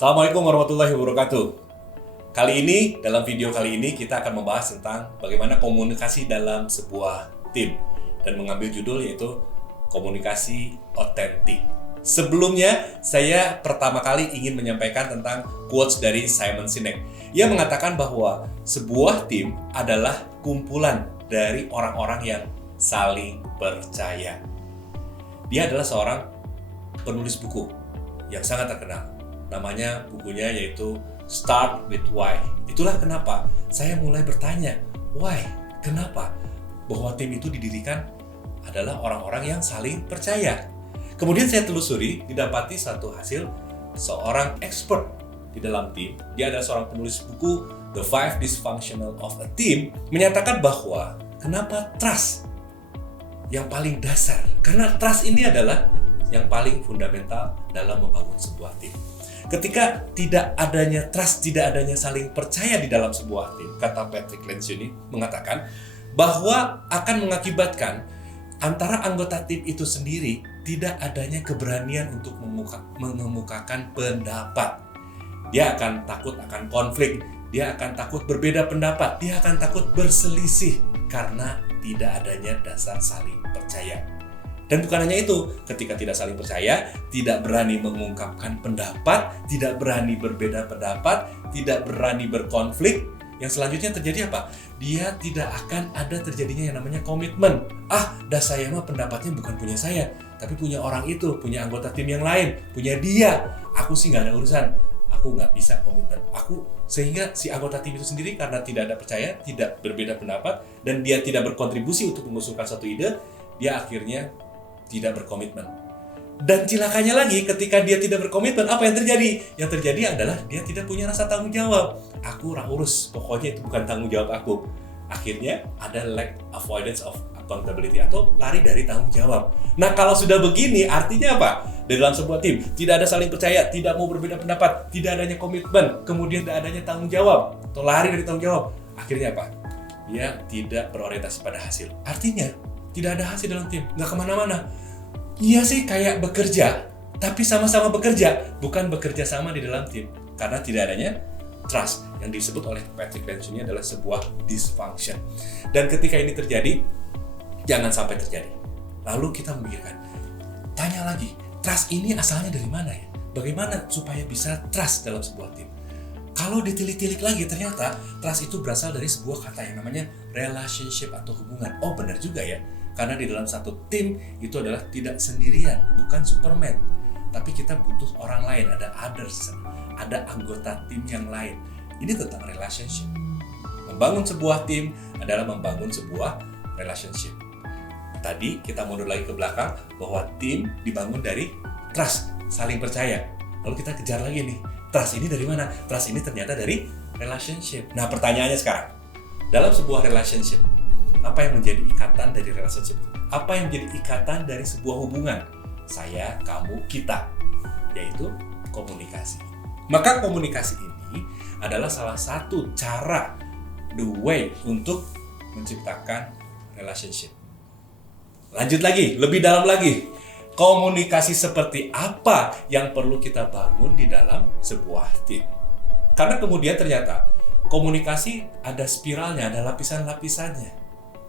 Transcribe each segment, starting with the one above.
Assalamualaikum warahmatullahi wabarakatuh. Dalam video kali ini kita akan membahas tentang bagaimana komunikasi dalam sebuah tim dan mengambil judul yaitu komunikasi otentik. Sebelumnya, saya pertama kali ingin menyampaikan tentang quotes dari Simon Sinek. Ia mengatakan bahwa sebuah tim adalah kumpulan dari orang-orang yang saling percaya. Dia adalah seorang penulis buku yang sangat terkenal. Namanya bukunya yaitu Start with Why. Itulah kenapa saya mulai bertanya, why? Kenapa? Bahwa tim itu didirikan adalah orang-orang yang saling percaya. Kemudian saya telusuri, didapati satu hasil seorang expert di dalam tim. Dia adalah seorang penulis buku The 5 Dysfunctional of a Team, menyatakan bahwa kenapa trust yang paling dasar? Karena trust ini adalah yang paling fundamental dalam membangun sebuah tim. Ketika tidak adanya trust, tidak adanya saling percaya di dalam sebuah tim, kata Patrick Lencioni mengatakan bahwa akan mengakibatkan antara anggota tim itu sendiri tidak adanya keberanian untuk mengemukakan pendapat. Dia akan takut akan konflik, dia akan takut berbeda pendapat, dia akan takut berselisih karena tidak adanya dasar saling percaya. Dan bukan hanya itu, ketika tidak saling percaya, tidak berani mengungkapkan pendapat, tidak berani berbeda pendapat, tidak berani berkonflik, yang selanjutnya terjadi apa? Dia tidak akan ada terjadinya yang namanya komitmen. Dah saya mah pendapatnya bukan punya saya, tapi punya orang itu, punya anggota tim yang lain, punya dia. Aku sih nggak ada urusan, aku nggak bisa komitmen. Sehingga si anggota tim itu sendiri karena tidak ada percaya, tidak berbeda pendapat, dan dia tidak berkontribusi untuk mengusulkan satu ide, dia akhirnya tidak berkomitmen. Dan cilakanya lagi, ketika dia tidak berkomitmen, apa yang terjadi? Yang terjadi adalah dia tidak punya rasa tanggung jawab. Aku ora urus, pokoknya itu bukan tanggung jawab aku. Akhirnya ada avoidance of accountability atau lari dari tanggung jawab. Nah, kalau sudah begini, artinya apa? Di dalam sebuah tim, tidak ada saling percaya, tidak mau berbeda pendapat, tidak adanya komitmen, kemudian tidak adanya tanggung jawab, atau lari dari tanggung jawab. Akhirnya apa? Dia tidak berorientasi pada hasil. Artinya, tidak ada hasil dalam tim, nggak kemana-mana. Iya sih kayak bekerja, tapi sama-sama bekerja, bukan bekerja sama di dalam tim. Karena tidak adanya trust, yang disebut oleh Patrick Lencioni adalah sebuah dysfunction. Dan ketika ini terjadi, jangan sampai terjadi. Lalu kita memikirkan, tanya lagi, trust ini asalnya dari mana ya? Bagaimana supaya bisa trust dalam sebuah tim? Kalau ditilik-tilik lagi, ternyata trust itu berasal dari sebuah kata yang namanya relationship atau hubungan. Oh benar juga ya, karena di dalam satu tim itu adalah tidak sendirian, bukan Superman. Tapi kita butuh orang lain, ada others, ada anggota tim yang lain. Ini tentang relationship. Membangun sebuah tim adalah membangun sebuah relationship. Tadi kita mundur lagi ke belakang, bahwa tim dibangun dari trust, saling percaya. Lalu kita kejar lagi nih, trust ini dari mana? Trust ini ternyata dari relationship. Nah pertanyaannya sekarang, dalam sebuah relationship, apa yang menjadi ikatan dari relationship? Apa yang menjadi ikatan dari sebuah hubungan? Saya, kamu, kita, yaitu komunikasi. Maka komunikasi ini adalah salah satu cara, the way untuk menciptakan relationship. Lanjut lagi, lebih dalam lagi. Komunikasi seperti apa yang perlu kita bangun di dalam sebuah tim? Karena kemudian ternyata komunikasi ada spiralnya, ada lapisan-lapisannya.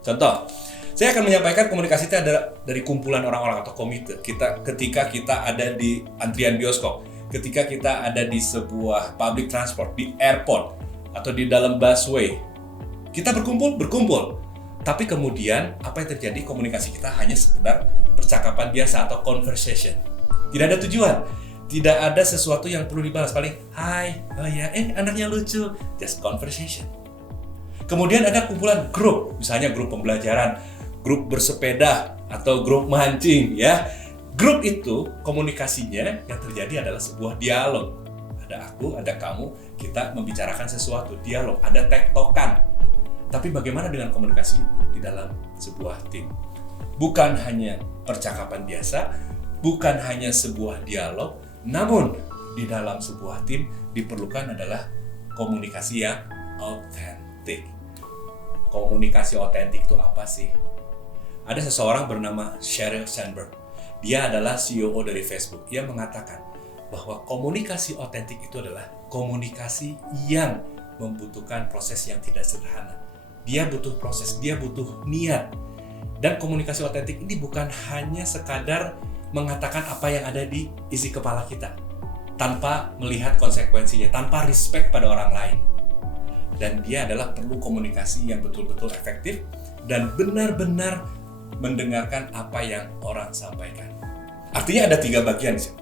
Contoh, saya akan menyampaikan komunikasi itu ada dari kumpulan orang-orang atau komite. Ketika kita ada di antrian bioskop, ketika kita ada di sebuah public transport, di airport, atau di dalam busway, kita berkumpul. Tapi kemudian apa yang terjadi? Komunikasi kita hanya sekedar percakapan biasa atau conversation. Tidak ada tujuan, tidak ada sesuatu yang perlu dibalas. Paling, hai, oh ya, anaknya lucu, just conversation. Kemudian ada kumpulan grup, misalnya grup pembelajaran, grup bersepeda, atau grup mancing, ya. Grup itu komunikasinya yang terjadi adalah sebuah dialog. Ada aku, ada kamu, kita membicarakan sesuatu, dialog, ada tektokan. Tapi bagaimana dengan komunikasi di dalam sebuah tim? Bukan hanya percakapan biasa, bukan hanya sebuah dialog, namun di dalam sebuah tim diperlukan adalah komunikasi yang autentik. Komunikasi otentik itu apa sih? Ada seseorang bernama Sheryl Sandberg. Dia adalah CEO dari Facebook. Ia mengatakan bahwa komunikasi otentik itu adalah komunikasi yang membutuhkan proses yang tidak sederhana. Dia butuh proses, dia butuh niat. Dan komunikasi otentik ini bukan hanya sekadar mengatakan apa yang ada di isi kepala kita, tanpa melihat konsekuensinya, tanpa respect pada orang lain. Dan dia adalah perlu komunikasi yang betul-betul efektif dan benar-benar mendengarkan apa yang orang sampaikan. Artinya ada 3 bagian di sini.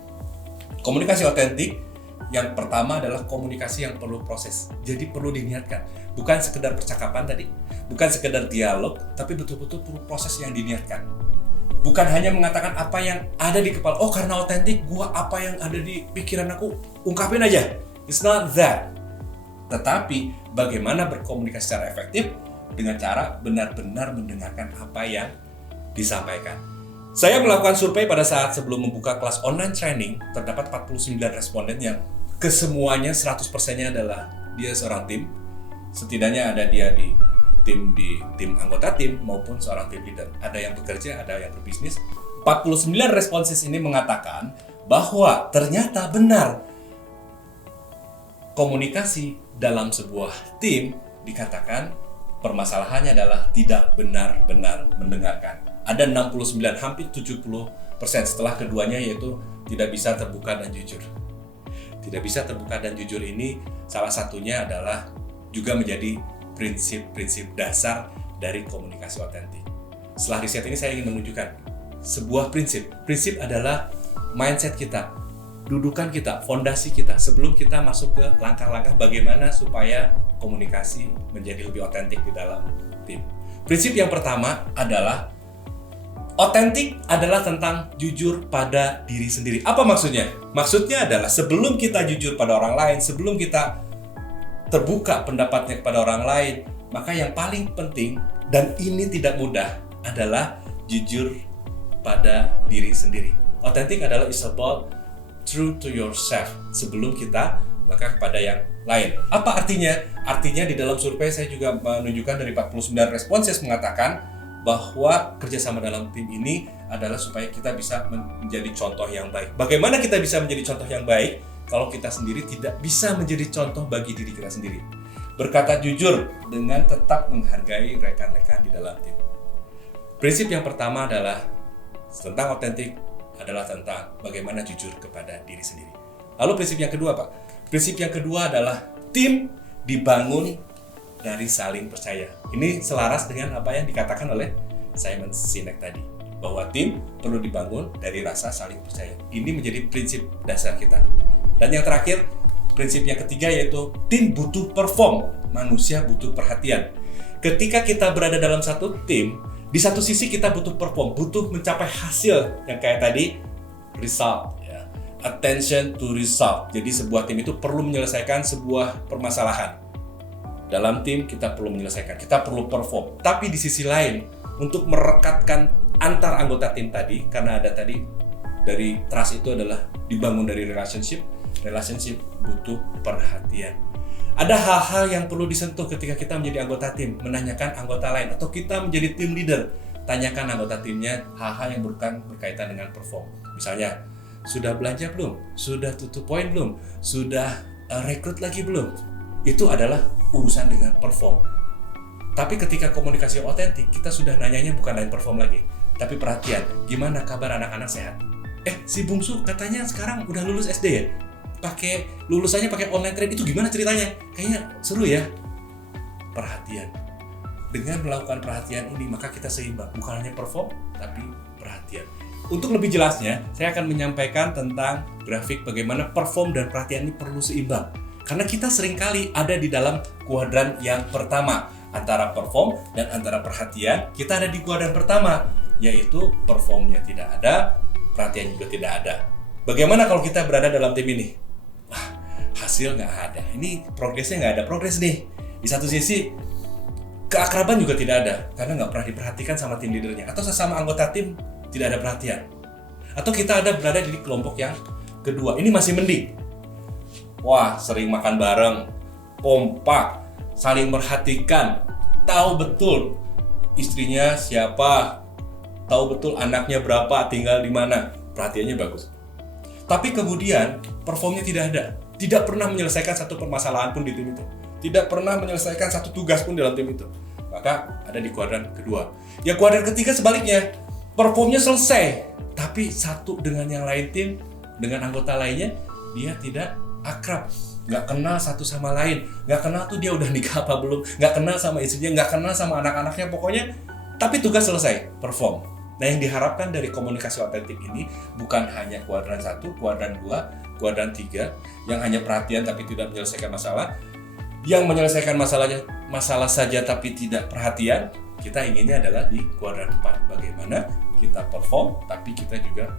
Komunikasi otentik yang pertama adalah komunikasi yang perlu proses. Jadi perlu diniatkan. Bukan sekedar percakapan tadi, bukan sekedar dialog, tapi betul-betul perlu proses yang diniatkan. Bukan hanya mengatakan apa yang ada di kepala. Oh, karena otentik, gua apa yang ada di pikiran aku ungkapin aja. It's not that. Tetapi bagaimana berkomunikasi secara efektif dengan cara benar-benar mendengarkan apa yang disampaikan. Saya melakukan survei pada saat sebelum membuka kelas online training, terdapat 49 responden yang kesemuanya 100%-nya adalah dia seorang tim. Setidaknya ada dia di tim anggota tim maupun seorang tim leader. Ada yang bekerja, ada yang berbisnis. 49 responses ini mengatakan bahwa ternyata benar komunikasi dalam sebuah tim dikatakan permasalahannya adalah tidak benar-benar mendengarkan. Ada 69, hampir 70% setelah keduanya, yaitu tidak bisa terbuka dan jujur. Tidak bisa terbuka dan jujur ini salah satunya adalah juga menjadi prinsip-prinsip dasar dari komunikasi otentik. Setelah riset ini saya ingin menunjukkan sebuah prinsip. Prinsip adalah mindset kita, dudukan kita, fondasi kita sebelum kita masuk ke langkah-langkah bagaimana supaya komunikasi menjadi lebih otentik di dalam tim. Prinsip yang pertama adalah otentik adalah tentang jujur pada diri sendiri. Apa maksudnya? Maksudnya adalah sebelum kita jujur pada orang lain, sebelum kita terbuka pendapatnya kepada orang lain, maka yang paling penting dan ini tidak mudah adalah jujur pada diri sendiri. Otentik adalah is about true to yourself sebelum kita maka kepada yang lain. Apa artinya? Artinya di dalam survei saya juga menunjukkan dari 49 responses mengatakan bahwa kerjasama dalam tim ini adalah supaya kita bisa menjadi contoh yang baik. Bagaimana kita bisa menjadi contoh yang baik kalau kita sendiri tidak bisa menjadi contoh bagi diri kita sendiri? Berkata jujur dengan tetap menghargai rekan-rekan di dalam tim. Prinsip yang pertama adalah tentang otentik adalah tentang bagaimana jujur kepada diri sendiri. Lalu prinsip yang kedua, Pak. Prinsip yang kedua adalah tim dibangun dari saling percaya. Ini selaras dengan apa yang dikatakan oleh Simon Sinek tadi, bahwa tim perlu dibangun dari rasa saling percaya. Ini menjadi prinsip dasar kita. Dan yang terakhir, prinsip yang ketiga yaitu tim butuh perform, manusia butuh perhatian. Ketika kita berada dalam satu tim, di satu sisi kita butuh perform, butuh mencapai hasil yang kayak tadi, result, ya. Attention to result. Jadi sebuah tim itu perlu menyelesaikan sebuah permasalahan. Dalam tim kita perlu menyelesaikan, kita perlu perform. Tapi di sisi lain, untuk merekatkan antar anggota tim tadi, karena ada tadi dari trust itu adalah dibangun dari relationship butuh perhatian. Ada hal-hal yang perlu disentuh ketika kita menjadi anggota tim, menanyakan anggota lain, atau kita menjadi tim leader, tanyakan anggota timnya hal-hal yang berkaitan dengan perform. Misalnya, sudah belanja belum? Sudah tutup poin belum? Sudah rekrut lagi belum? Itu adalah urusan dengan perform. Tapi ketika komunikasi otentik, kita sudah nanyanya bukan lain perform lagi, tapi perhatian. Gimana kabar anak-anak sehat? Si bungsu katanya sekarang udah lulus SD ya? Lulusannya pakai online trade, itu gimana ceritanya? Kayaknya seru ya. Perhatian. Dengan melakukan perhatian ini, maka kita seimbang. Bukan hanya perform, tapi perhatian. Untuk lebih jelasnya, saya akan menyampaikan tentang grafik bagaimana perform dan perhatian ini perlu seimbang. Karena kita seringkali ada di dalam kuadran yang pertama. Antara perform dan antara perhatian, kita ada di kuadran pertama. Yaitu performnya tidak ada, perhatian juga tidak ada. Bagaimana kalau kita berada dalam tim ini? Hasil nggak ada. Ini progresnya nggak ada progres nih. Di satu sisi, keakraban juga tidak ada. Karena nggak pernah diperhatikan sama tim leadernya. Atau sesama anggota tim tidak ada perhatian. Atau kita berada di kelompok yang kedua. Ini masih mending. Wah, sering makan bareng, kompak, saling merhatikan, tahu betul istrinya siapa, tahu betul anaknya berapa, tinggal di mana, perhatiannya bagus. tapi kemudian performnya tidak ada, tidak pernah menyelesaikan satu permasalahan pun di tim itu, tidak pernah menyelesaikan satu tugas pun dalam tim itu, maka ada di kuadran kedua. Ya kuadran ketiga sebaliknya, performnya selesai, tapi satu dengan yang lain tim, dengan anggota lainnya, dia tidak akrab, nggak kenal satu sama lain, nggak kenal tuh dia udah nikah apa belum, nggak kenal sama istrinya, nggak kenal sama anak-anaknya, pokoknya, tapi tugas selesai, perform. Nah, yang diharapkan dari komunikasi otentik ini bukan hanya kuadran 1, kuadran 2, kuadran 3 yang hanya perhatian tapi tidak menyelesaikan masalah, yang menyelesaikan masalah saja tapi tidak perhatian. Kita inginnya adalah di kuadran 4, bagaimana kita perform tapi kita juga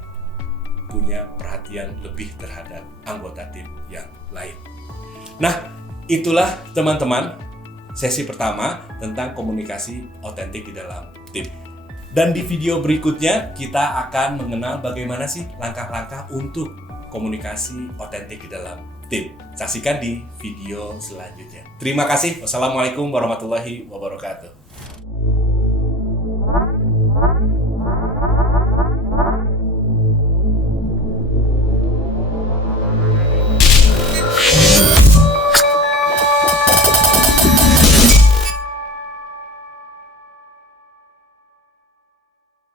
punya perhatian lebih terhadap anggota tim yang lain. Nah, itulah teman-teman sesi pertama tentang komunikasi otentik di dalam tim. Dan di video berikutnya kita akan mengenal bagaimana sih langkah-langkah untuk komunikasi otentik di dalam tim. Saksikan di video selanjutnya. Terima kasih. Wassalamualaikum warahmatullahi wabarakatuh.